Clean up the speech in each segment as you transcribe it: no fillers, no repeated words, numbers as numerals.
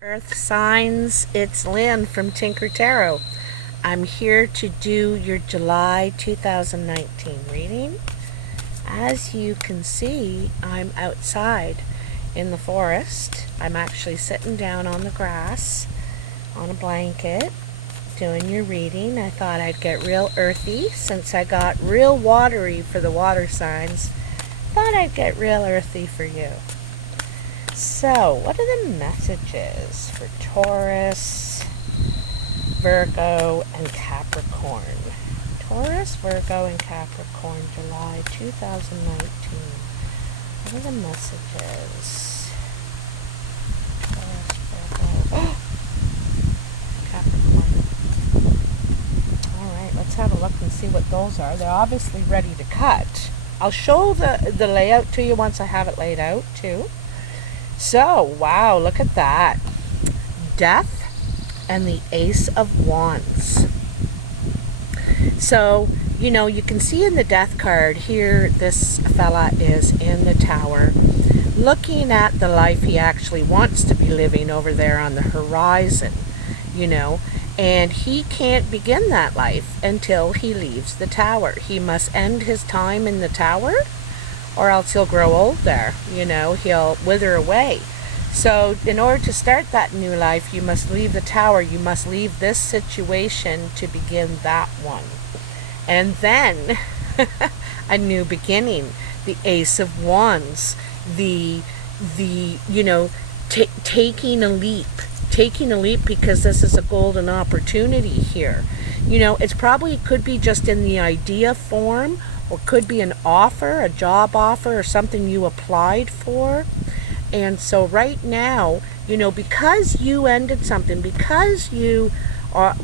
Earth signs, it's Lynn from Tinker Tarot. I'm here to do your July 2019 reading. As you can see, I'm outside in the forest. I'm actually sitting down on the grass on a blanket doing your reading. I thought I'd get real earthy since I got real watery for the water signs. Thought I'd get real earthy for you. So, what are the messages for Taurus, Virgo, and Capricorn? Taurus, Virgo, and Capricorn, July 2019. What are the messages? Taurus, Virgo, Capricorn. Alright, let's have a look and see what those are. They're obviously ready to cut. I'll show the layout to you once I have it laid out, too. So, wow, look at that. Death and the Ace of Wands. So, you know, you can see in the Death card here, this fella is in the tower looking at the life he actually wants to be living over there on the horizon, you know, and he can't begin that life until he leaves the tower. He must end his time in the tower, or else he'll grow old there, you know, he'll wither away. So in order to start that new life, you must leave the tower, you must leave this situation to begin that one. And then, a new beginning, the Ace of Wands, the you know, taking a leap because this is a golden opportunity here. You know, it's probably could be just in the idea form, or could be an offer, a job offer, or something you applied for. And so right now, you know, because you ended something, because you are,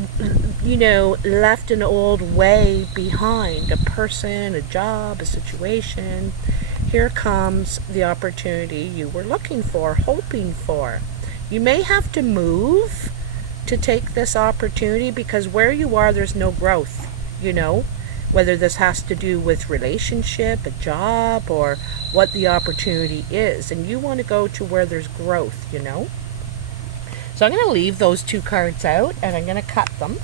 you know, left an old way behind, a person, a job, a situation, here comes the opportunity you were looking for, hoping for. You may have to move to take this opportunity because where you are, there's no growth, you know. Whether this has to do with relationship, a job, or what the opportunity is. And you want to go to where there's growth, you know. So I'm going to leave those two cards out, and I'm going to cut them.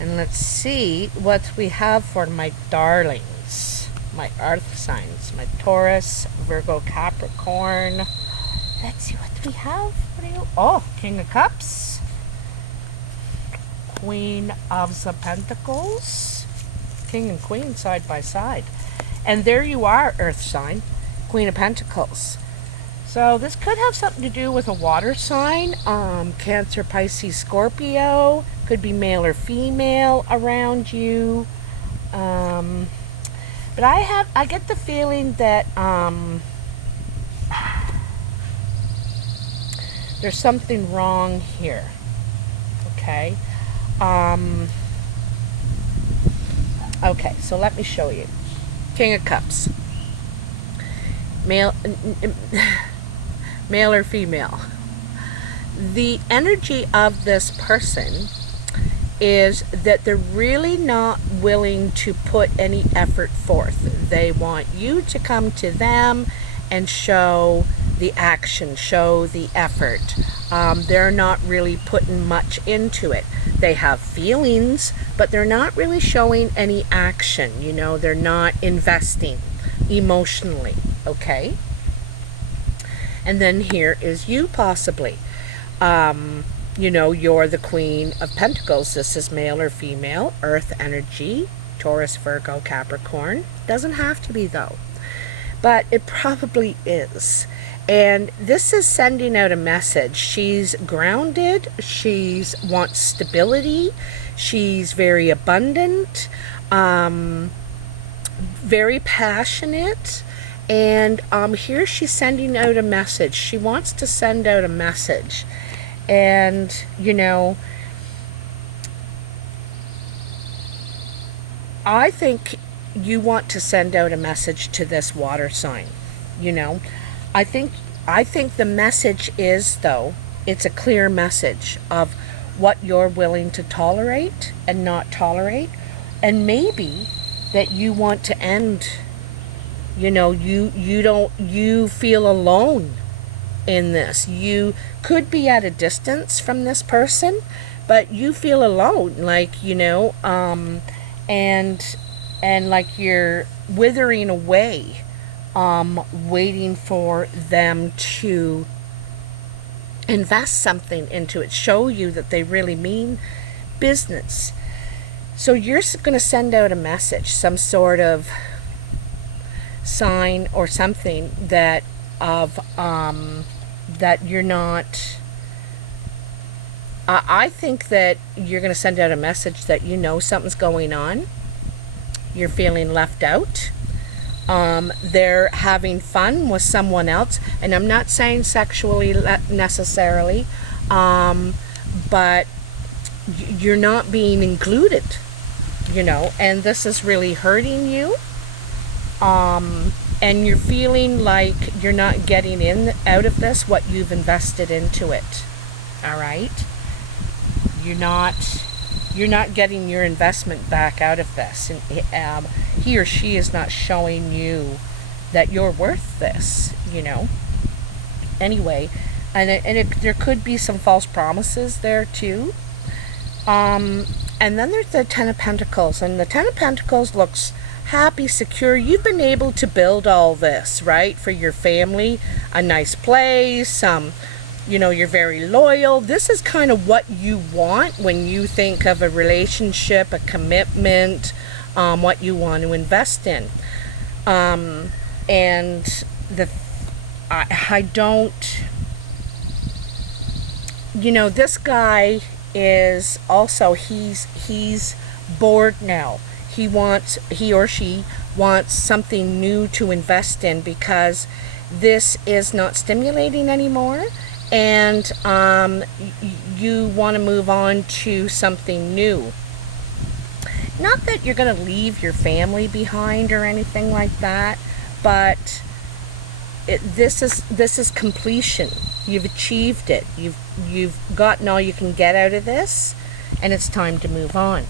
And let's see what we have for my darlings, my earth signs, my Taurus, Virgo, Capricorn. Let's see what we have for you. Oh, King of Cups, Queen of the Pentacles, King and Queen side by side. And there you are, Earth sign, Queen of Pentacles. So this could have something to do with a water sign, Cancer, Pisces, Scorpio. Could be male or female around you. But I get the feeling that there's something wrong here. Okay. Okay, so let me show you. King of Cups. Male or female. The energy of this person is that they're really not willing to put any effort forth. They want you to come to them and show the action, show the effort. They're not really putting much into it. They have feelings, but they're not really showing any action. You know, they're not investing emotionally, okay? And then here is you possibly. You know, you're the Queen of Pentacles. This is male or female, earth energy, Taurus, Virgo, Capricorn. Doesn't have to be though, but it probably is. And this is sending out a message. She's grounded. She wants stability. She's very abundant, very passionate. And here she's sending out a message. She wants to send out a message. And, you know, I think you want to send out a message to this water sign, you know. I think the message is, though, it's a clear message of what you're willing to tolerate and not tolerate, and maybe that you want to end. You know, you feel alone in this. You could be at a distance from this person, but you feel alone, like, you know, and like you're withering away, waiting for them to invest something into it, show you that they really mean business. So you're going to send out a message, some sort of sign or something that that you're not. I think that you're going to send out a message that you know something's going on. You're feeling left out. They're having fun with someone else, and I'm not saying sexually necessarily, but you're not being included, you know, and this is really hurting you, and you're feeling like you're not getting out of this what you've invested into it. All right, you're not getting your investment back out of this, and he or she is not showing you that you're worth this, you know. Anyway, there could be some false promises there too. And then there's the Ten of Pentacles, and the Ten of Pentacles looks happy, secure. You've been able to build all this, right, for your family, a nice place, you know, you're very loyal. This is kind of what you want when you think of a relationship, a commitment, what you want to invest in. And I don't, you know, this guy is also, he's bored now. He or she wants something new to invest in because this is not stimulating anymore, and you want to move on to something new. Not that you're going to leave your family behind or anything like that, but this is completion. You've achieved it. You've gotten all you can get out of this, and it's time to move on.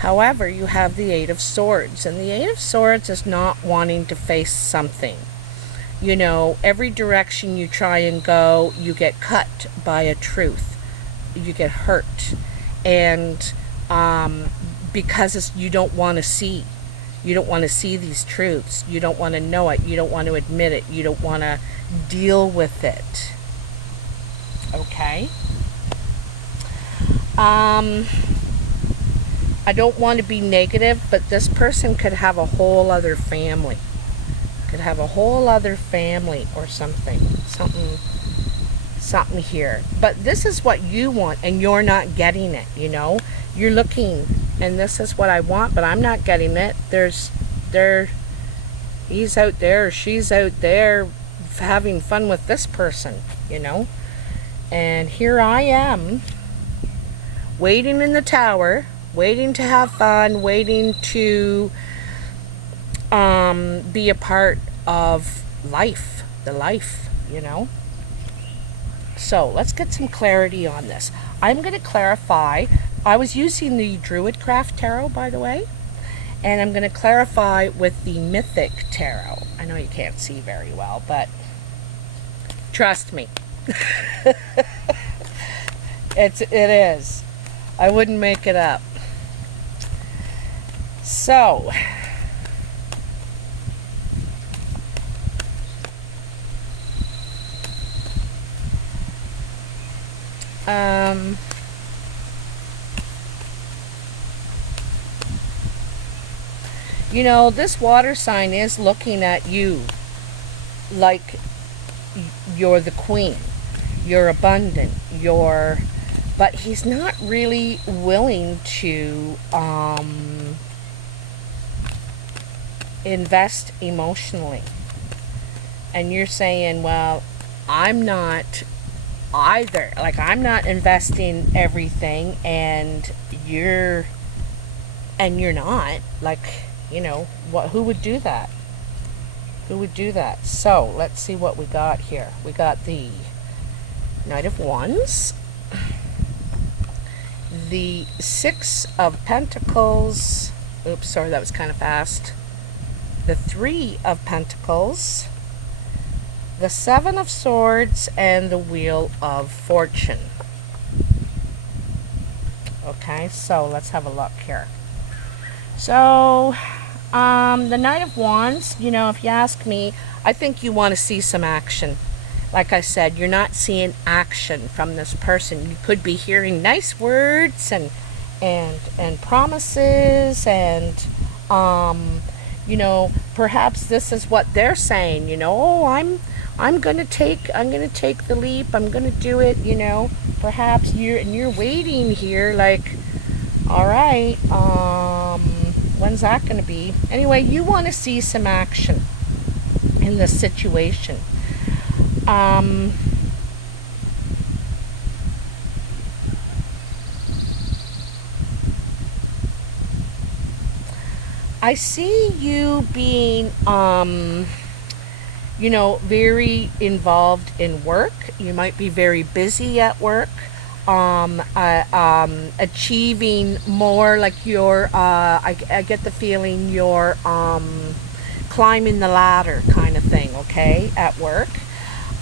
However, you have the Eight of Swords, and the Eight of Swords is not wanting to face something. You know, every direction you try and go, you get cut by a truth. You get hurt, and because you don't want to see. You don't want to see these truths. You don't want to know it. You don't want to admit it. You don't want to deal with it. Okay? I don't want to be negative, but this person could have a whole other family. Could have a whole other family or something. Something here. But this is what you want, and you're not getting it, you know? You're looking, and this is what I want, but I'm not getting it. He's out there, or she's out there having fun with this person, you know? And here I am, waiting in the tower, waiting to have fun, waiting to be a part of life, the life, you know? So let's get some clarity on this. I'm going to clarify. I was using the Druid Craft Tarot, by the way, and I'm going to clarify with the Mythic Tarot. I know you can't see very well, but trust me. It is. I wouldn't make it up. So, you know, this water sign is looking at you like you're the queen, you're abundant, but he's not really willing to invest emotionally. And you're saying, well, I'm not either. Like, I'm not investing everything, and you're not. Like, you know, who would do that? Who would do that? So, let's see what we got here. We got the Knight of Wands, the Six of Pentacles. Oops, sorry, that was kind of fast. The Three of Pentacles, the Seven of Swords and the Wheel of Fortune. Okay, so let's have a look here. So, the Knight of Wands, you know, if you ask me, I think you want to see some action. Like I said, you're not seeing action from this person. You could be hearing nice words and promises, and you know, perhaps this is what they're saying, you know, oh, I'm gonna take the leap, I'm gonna do it, you know. Perhaps you're waiting here, like, all right, when's that gonna be? Anyway, you want to see some action in this situation. I see you being, you know, very involved in work. You might be very busy at work, achieving more, like you're, I get the feeling you're climbing the ladder kind of thing, okay, at work.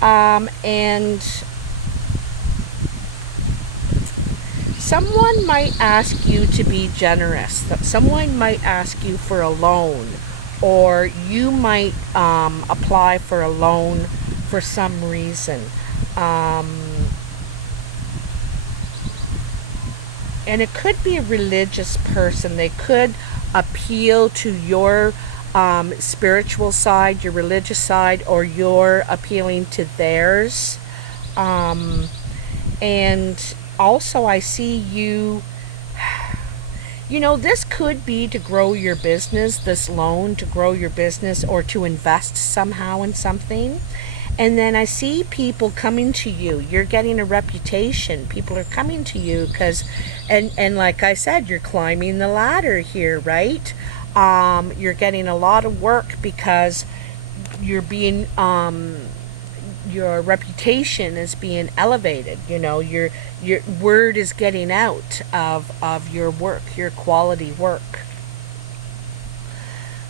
And someone might ask you to be generous. Someone might ask you for a loan, or you might apply for a loan for some reason. And it could be a religious person. They could appeal to your spiritual side, your religious side, or you're appealing to theirs. And also I see you, you know, this could be to grow your business, this loan to grow your business, or to invest somehow in something. And then I see people coming to you. You're getting a reputation. People are coming to you because, and like I said, you're climbing the ladder here, right? You're getting a lot of work because you're being, your reputation is being elevated. You know, your word is getting out of your work, your quality work.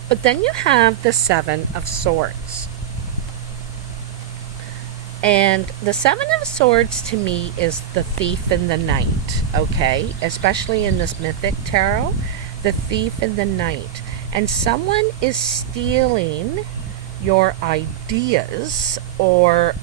But then you have the Seven of Swords. And the Seven of Swords to me is the thief and the knight, okay? Especially in this Mythic tarot, the thief and the knight. And someone is stealing your ideas, or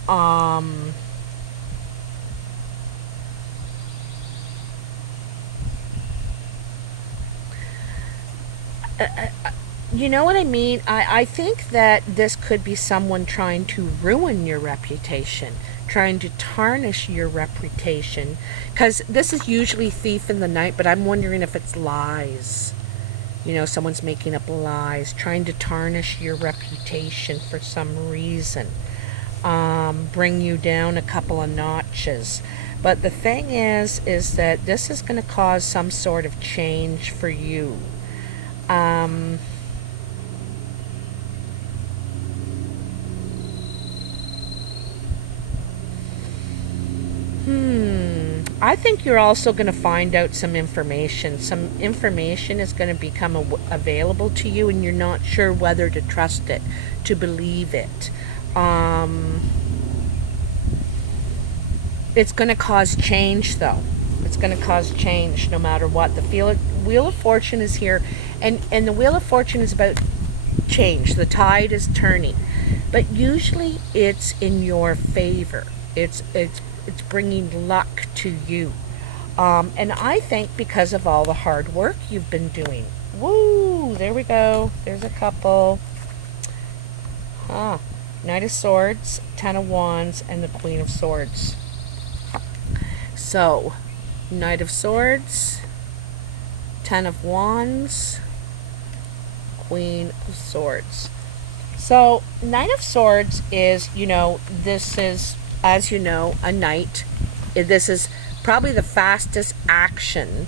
you know what I mean? I think that this could be someone trying to ruin your reputation, trying to tarnish your reputation, because this is usually thief in the night, but I'm wondering if it's lies. You know, someone's making up lies, trying to tarnish your reputation for some reason, bring you down a couple of notches. But the thing is that this is going to cause some sort of change for you. I think you're also going to find out some information. Some information is going to become available to you, and you're not sure whether to trust it, to believe it. It's going to cause change, though. It's going to cause change no matter what. The Wheel of Fortune is here, and the Wheel of Fortune is about change. The tide is turning, but usually it's in your favor. It's bringing luck to you. And I think because of all the hard work you've been doing. Woo! There we go. There's a couple. Knight of Swords, Ten of Wands, and the Queen of Swords. So, Knight of Swords, Ten of Wands, Queen of Swords. So, Knight of Swords is, you know, this is, as you know, a knight. This is probably the fastest action,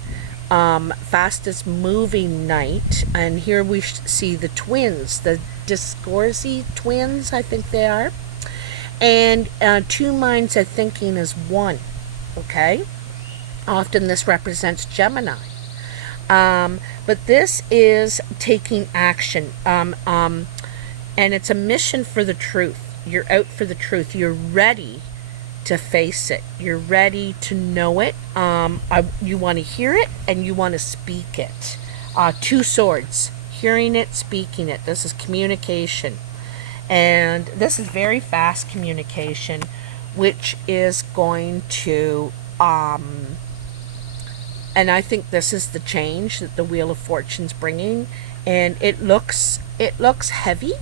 fastest moving knight. And here we see the twins, the Discorsi twins, I think they are. And two minds are thinking as one, okay? Often this represents Gemini. But this is taking action. And it's a mission for the truth. You're out for the truth. You're ready to face it. You're ready to know it. You want to hear it and you want to speak it. Two swords. Hearing it, speaking it. This is communication. And this is very fast communication, which is going to, and I think this is the change that the Wheel of Fortune's bringing. And it looks heavy,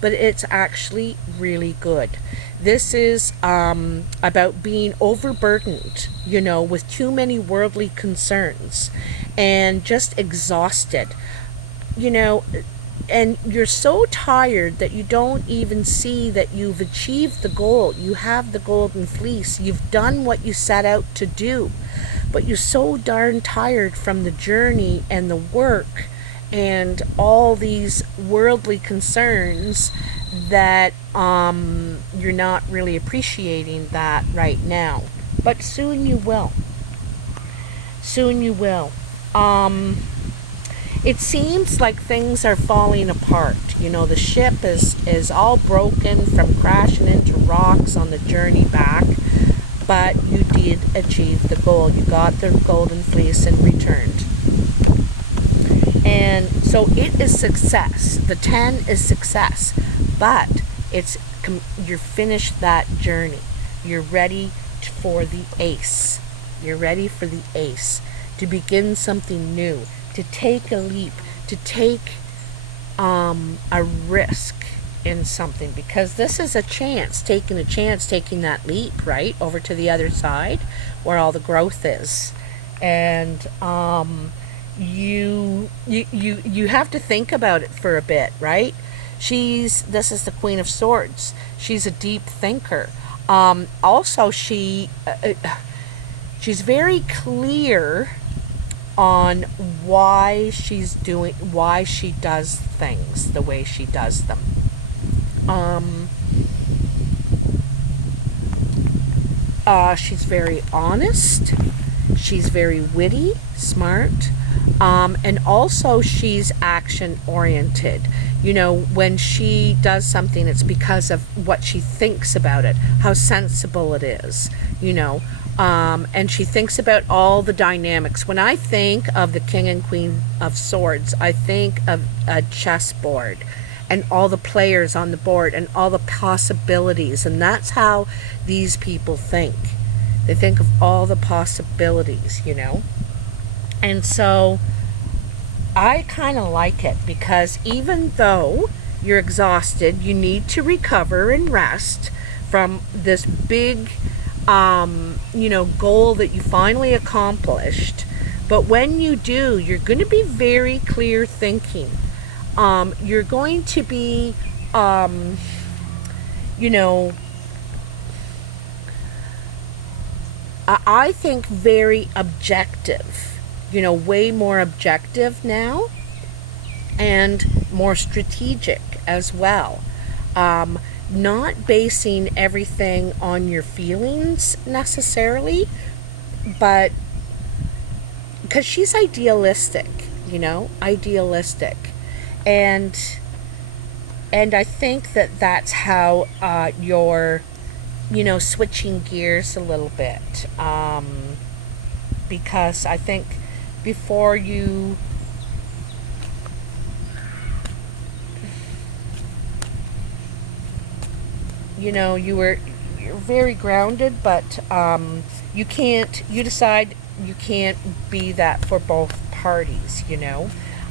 but it's actually really good. This is about being overburdened, you know, with too many worldly concerns and just exhausted, you know, and you're so tired that you don't even see that you've achieved the goal. You have the golden fleece. You've done what you set out to do, but you're so darn tired from the journey and the work and all these worldly concerns that you're not really appreciating that right now. But soon you will. Soon you will. It seems like things are falling apart. You know, the ship is all broken from crashing into rocks on the journey back. But you did achieve the goal. You got the golden fleece and returned. And so it is success. The 10 is success, but you're finished that journey. You're ready for the ace. You're ready for the ace, to begin something new, to take a leap, to take a risk in something, because this is a chance, taking that leap, right, over to the other side where all the growth is. And you have to think about it for a bit, right? This is the Queen of Swords. She's a deep thinker. Also, she's very clear on why she does things the way she does them. She's very honest. She's very witty, smart. And also she's action oriented. You know, when she does something, it's because of what she thinks about it, how sensible it is, you know. And she thinks about all the dynamics. When I think of the King and Queen of Swords, I think of a chessboard and all the players on the board and all the possibilities. And that's how these people think. They think of all the possibilities, you know. And so I kind of like it, because even though you're exhausted, you need to recover and rest from this big goal that you finally accomplished. But when you do, you're going to be very clear thinking. You're going to be, I think very objective, way more objective now, and more strategic as well. Not basing everything on your feelings necessarily, but because she's idealistic, idealistic. And I think that that's how you're, switching gears a little bit. Because I think before you're very grounded, but you decide you can't be that for both parties,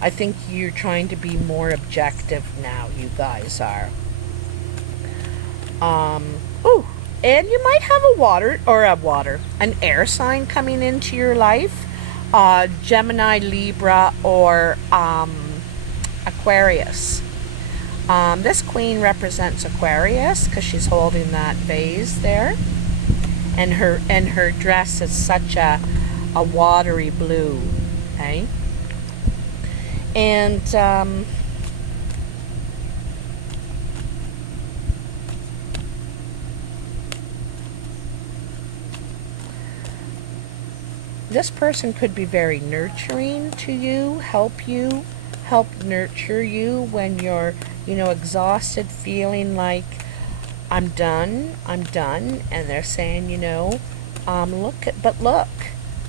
I think you're trying to be more objective now, you guys are. And you might have an air sign coming into your life, Gemini, Libra, or Aquarius. This queen represents Aquarius because she's holding that vase there, and her dress is such a watery blue, okay? And this person could be very nurturing to you, help nurture you when you're, exhausted, feeling like I'm done, and they're saying, you know, look,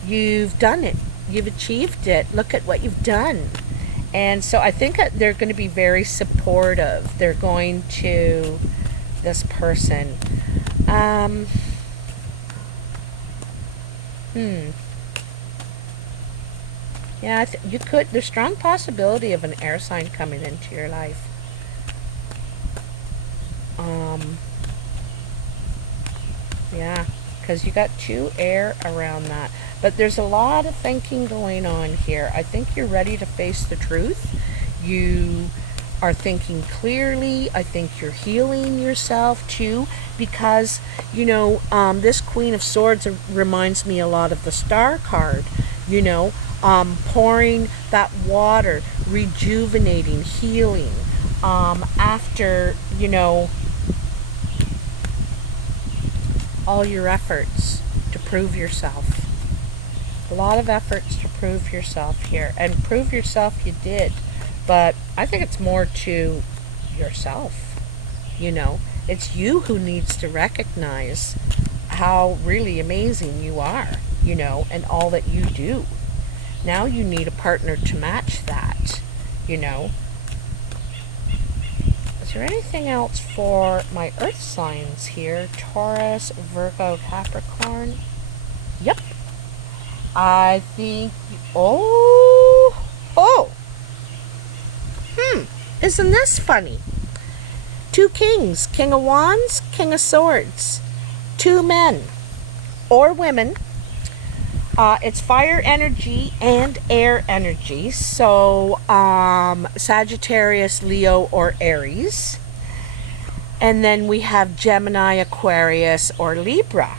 you've done it, you've achieved it, look at what you've done. And so I think they're going to be very supportive. They're going to, this person, yeah, you could, there's strong possibility of an air sign coming into your life. Yeah, because you got 2 air around that. But there's a lot of thinking going on here. I think you're ready to face the truth. You are thinking clearly. I think you're healing yourself too, because, you know, this Queen of Swords reminds me a lot of the Star card, you know, pouring that water, rejuvenating, healing, after, you know, all your efforts to prove yourself. A lot of efforts to prove yourself here, and prove yourself you did, but I think it's more to yourself. You know, it's you who needs to recognize how really amazing you are, you know, and all that you do. Now you need a partner to match that, you know. Is there anything else for my earth signs here? Taurus, Virgo, Capricorn. Yep. I think, isn't this funny? 2 kings, King of Wands, King of Swords. 2 men or women. It's fire energy and air energy. So Sagittarius, Leo, or Aries. And then we have Gemini, Aquarius, or Libra.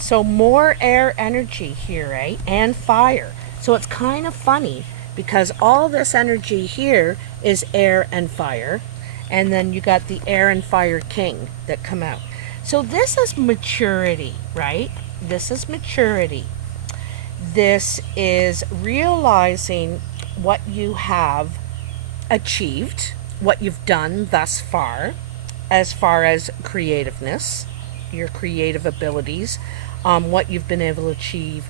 So more air energy here, right? And fire. So it's kind of funny because all this energy here is air and fire. And then you got the air and fire king that come out. So this is maturity, right? This is maturity. This is realizing what you have achieved, what you've done thus far as creativeness, your creative abilities, what you've been able to achieve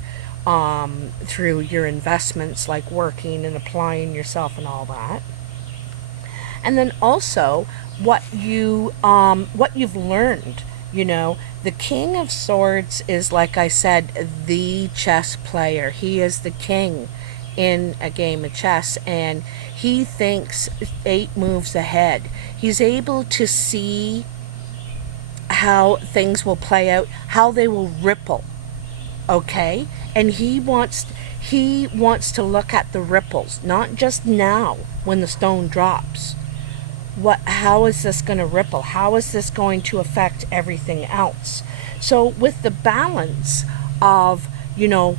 through your investments, like working and applying yourself and all that. And then also what you've learned. You know, the King of Swords is, like I said, the chess player. He is the king in a game of chess, and he thinks 8 moves ahead. He's able to see how things will play out, how they will ripple, okay? And he wants to look at the ripples, not just now when the stone drops. How is this going to ripple? How is this going to affect everything else? So with the balance of, you know,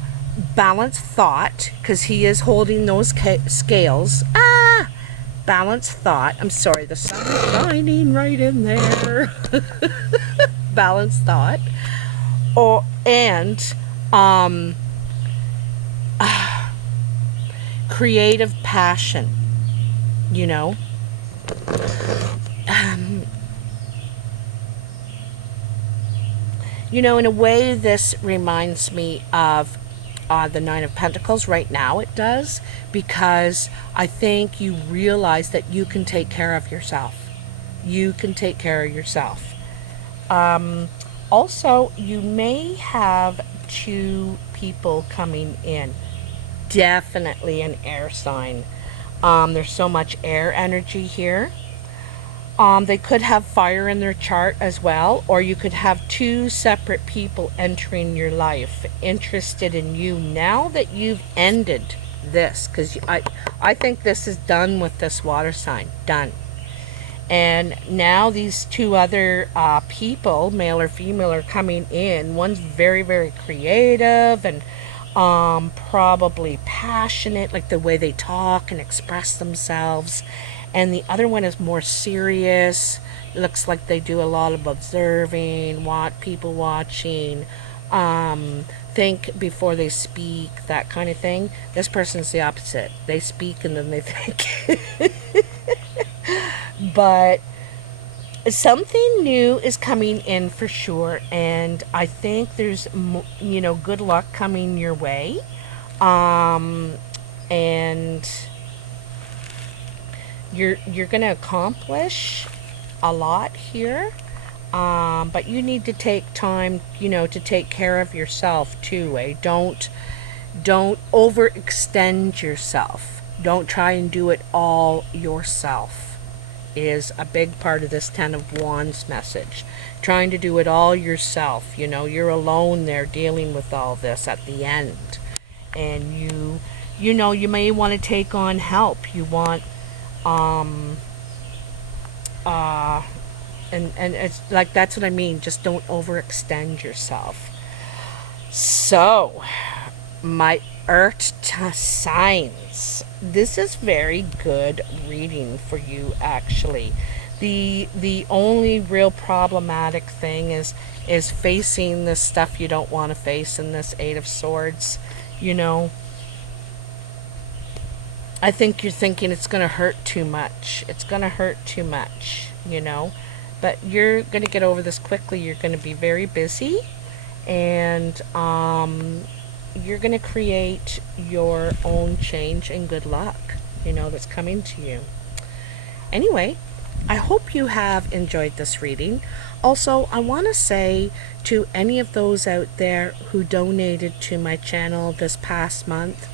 balanced thought, because he is holding those scales. Balanced thought. I'm sorry, the sun is shining right in there. Balanced thought. And creative passion, you know. You know, in a way, this reminds me of the 9 of Pentacles. Right now it does, because I think you realize that you can take care of yourself. You can take care of yourself. Also, you may have 2 people coming in. Definitely an air sign. There's so much air energy here. They could have fire in their chart as well, or you could have 2 separate people entering your life, interested in you now that you've ended this, because I think this is done with this water sign. Done. And now these 2 other people, male or female, are coming in. One's very, very creative and probably passionate, like the way they talk and express themselves. And the other one is more serious. Looks like they do a lot of observing, people watching, think before they speak, that kind of thing. This person's the opposite. They speak and then they think. But Something new is coming in for sure, and I think there's good luck coming your way. Um, and you're going to accomplish a lot here. But you need to take time, to take care of yourself too. Don't overextend yourself. Don't try and do it all yourself. Is a big part of this Ten of Wands message. Trying to do it all yourself. You're alone there dealing with all this at the end. And you may want to take on help. You want, and it's like, that's what I mean. Just don't overextend yourself. So, my Earth signs. This is very good reading for you, actually. The only real problematic thing is facing the stuff you don't want to face in this Eight of Swords. I think you're thinking it's going to hurt too much. It's going to hurt too much, But you're going to get over this quickly. You're going to be very busy, and you're going to create your own change and good luck, that's coming to you. Anyway, I hope you have enjoyed this reading. Also, I want to say to any of those out there who donated to my channel this past month,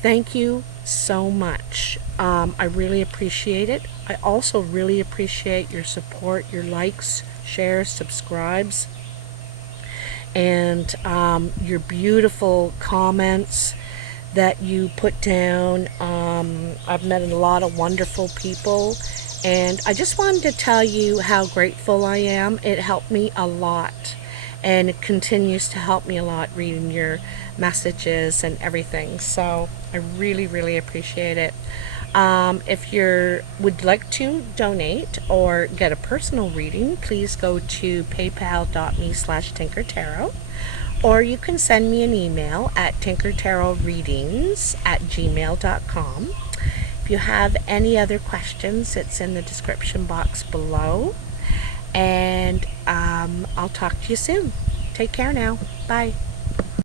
thank you so much. I really appreciate it. I also really appreciate your support, your likes, shares, subscribes, and your beautiful comments that you put down. I've met a lot of wonderful people, and I just wanted to tell you how grateful I am. It helped me a lot, and it continues to help me a lot reading your messages and everything. So I really, really appreciate it. If you would like to donate or get a personal reading, please go to paypal.me/tinkertarot, or you can send me an email at tinkertarotreadings@gmail.com. If you have any other questions, it's in the description box below. And I'll talk to you soon. Take care now. Bye.